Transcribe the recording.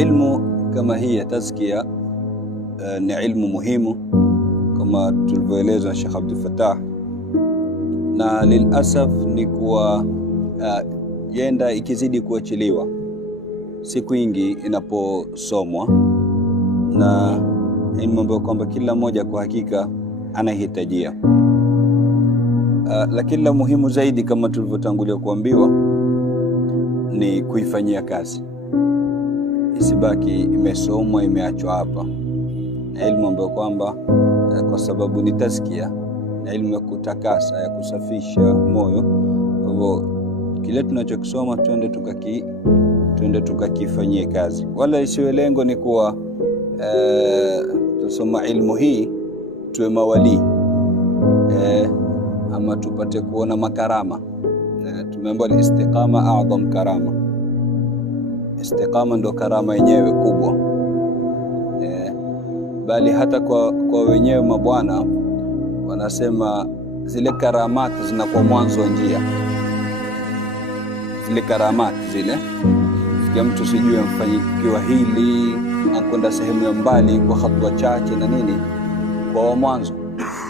Ilmu kama hii ya tazkia ni ilmu muhimu kama tulivyoelezwa na Sheikh Abdul Fattah, na lilasaf ni kuwa yenda ikizidi kuachiliwa siku nyingi inaposomwa, na ilmu ambayo kwamba kila mmoja kwa hakika anahitajia. Lakini la muhimu zaidi kama tulivyotangulia kuambiwa ni kuifanyia kazi, isibaki imesomwa imeachwa hapa. Na ilmu ambayo kwamba kwa sababu ni tazkia na ilmu ya kutakasa, ya kusafisha moyo. Kwa hivyo kile tunachokisoma twende tukakifanyie kazi, wala isiwe lengo ni kuwa tusoma ilmu hii tuwe mawali ama tupate kuona makarama. Tumeambiwa istiqama a'dham karama. Istiqama ndo karama yenyewe kubwa, bali hata kwa wenyewe mabwana wanasema zile karamati zinakuwa mwanzo wa njia. Zile karamati zile sikia mtu sijui amfanyikiwa hili na kwenda sehemu ya mbali kwa hatua chache na nini, kwa mwanzo